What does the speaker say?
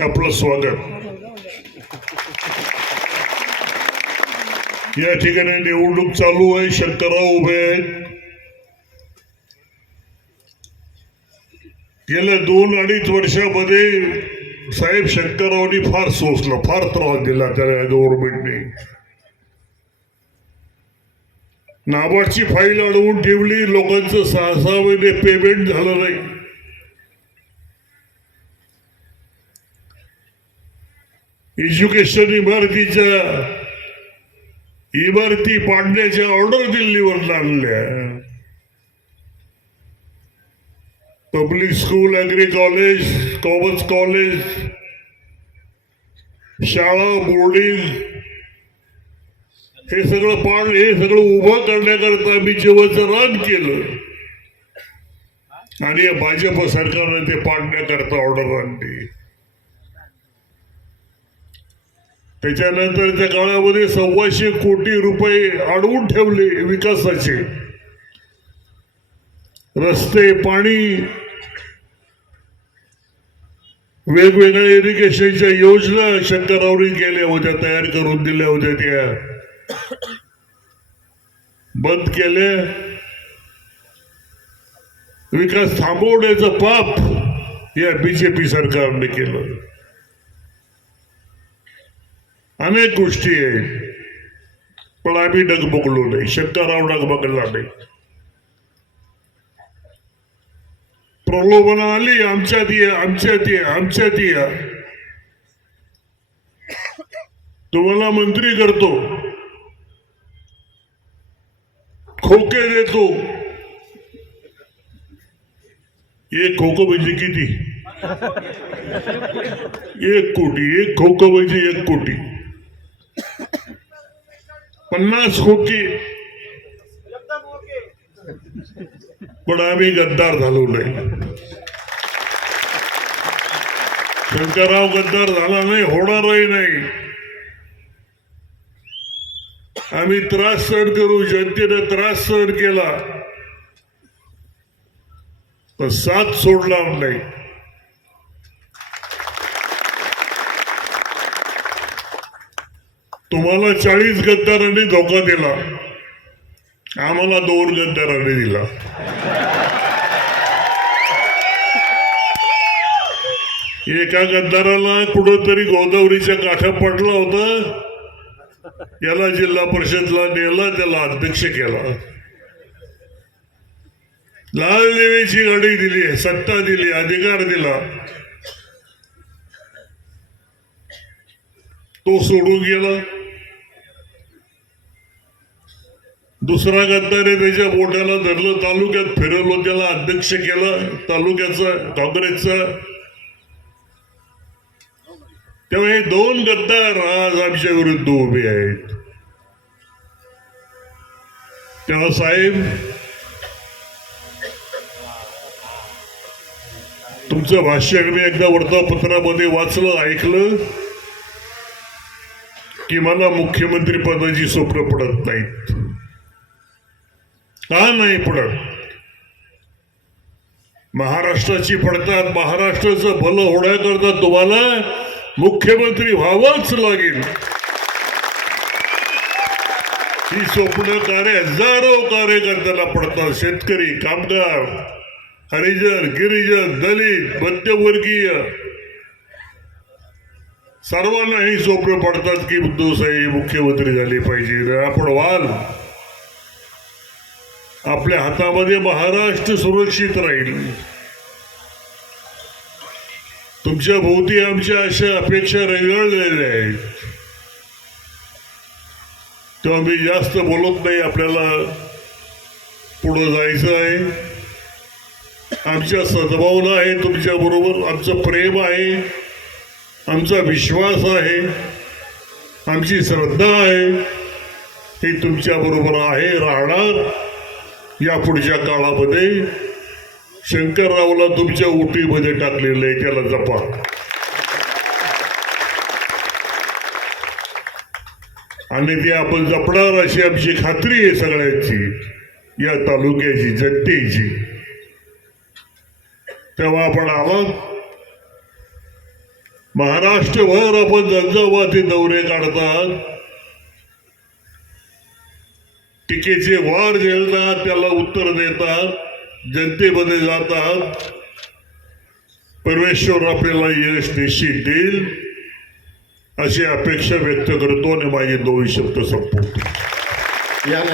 आपलं स्वागत या ठिकाणी निवडणूक चालू आहे. शंकरराव उभे आहेत. गेल्या दोन अडीच वर्षामध्ये साहेब शंकररावनी फार सोसला फार त्रास दिला त्याला गव्हर्नमेंटने नाबार्डची फाईल अडवून ठेवली. लोकांचं सहा सहा महिने पेमेंट झालं नाही. एज्युकेशन इमारतीच्या इमारती पाडण्याच्या ऑर्डर दिल्लीवर लागल्या. Public school agri college commerce college शाळा बोर्डिंग हे सगळं पाड हे सगळं उभं करण्याकरता मी जेव्हाचं रान केलं. आणि या भाजप सरकारने ते पाडण्याकरता ऑर्डर आणली. त्याच्यानंतर त्या काळामध्ये सव्वाशे कोटी रुपये अडवून ठेवले विकासाचे. रस्ते पाणी वेगवेगळ्या इरिगेशनच्या योजना शंकररावनी केल्या होत्या तयार करून दिल्या होत्या त्या. बंद केल्या. विकास थांबवण्याचं पाप या बीजेपी सरकारने केलं. अनेक गोष्टी आहेत पण आम्ही डगबगलो नाही. शंकरराव डगबगला नाही. प्रलोभन आली आमच्यात ये आमच्यात ये आमच्यात या तुम्हाला मंत्री करतो. खोके देतो. एक खोकं म्हणजे किती? एक कोटी. एक खोकं म्हणजे एक कोटी. पन्नास खोके. पण आम्ही गद्दार झालो नाही. शंकरराव गद्दार झाला नाही होणारही नाही. आम्ही त्रास सहन करू जनतेने त्रास सहन केला. पण साथ सोडला नाही तुम्हाला चाळीस गद्दारांनी धोका दिला. आम्हाला दोन गद्दारांनी दिला. एका गद्दाराला कुठंतरी गोदावरीच्या काठा पडला होता. याला जिल्हा परिषदला नेला त्याला अध्यक्ष केला. लाल देवीची गाडी दिली सत्ता दिली अधिकार दिला. तो सोडून गेला. दुसरा गद्दारे त्याच्या बोटाला धरलं तालुक्यात फिरवलं त्याला अध्यक्ष केलं तालुक्याचं काँग्रेसचं. तेव्हा हे दोन गद्दार आज आमच्या विरुद्ध उभे आहेत. तेव्हा साहेब तुमचं भाष्य मी एकदा वर्तमानपत्रामध्ये वाचलं ऐकलं की मला मुख्यमंत्री पदाची स्वप्न पडत नाहीत. का नाही पडत महाराष्ट्राची पडतात. महाराष्ट्राचं भलं होण्याकरता तुम्हाला मुख्यमंत्री व्हावंच लागेल. ही स्वप्न कार्य हजारो कार्यकर्त्याला पडतात. शेतकरी कामगार हरिजन गिरिजन दलित मध्यमवर्गीय. सर्वांना ही स्वप्न पडतात की उद्धव साहेब मुख्यमंत्री झाले पाहिजे. आपण व्हाल आपल्या हातामध्ये महाराष्ट्र सुरक्षित राहील. तुमच्या भोवती आमच्या अशा अपेक्षा रेंगाळलेल्या आहेत. तेव्हा मी जास्त बोलत नाही आपल्याला पुढं जायचं आहे. आमच्या सद्भावना आहे तुमच्या बरोबर आमचं प्रेम आहे आमचा विश्वास आहे आमची श्रद्धा आहे. ही तुमच्या बरोबर आहे राहणार. या पुढच्या काळामध्ये शंकररावला तुमच्या उटीमध्ये टाकलेलं आहे त्याला जपा. आणि ते आपण जपणार अशी आमची खात्री आहे सगळ्यांची या तालुक्याची जनतेची. तेव्हा आपण आलात महाराष्ट्रभर आपण झंझावाती दौरे काढतात. टीकेचे वार झेलतात त्याला उत्तर देतात जनतेमध्ये जातात. परमेश्वर आपल्याला यश निश्चित देईल अशी अपेक्षा व्यक्त करतो आणि माझे दोन शब्द संपवतो. या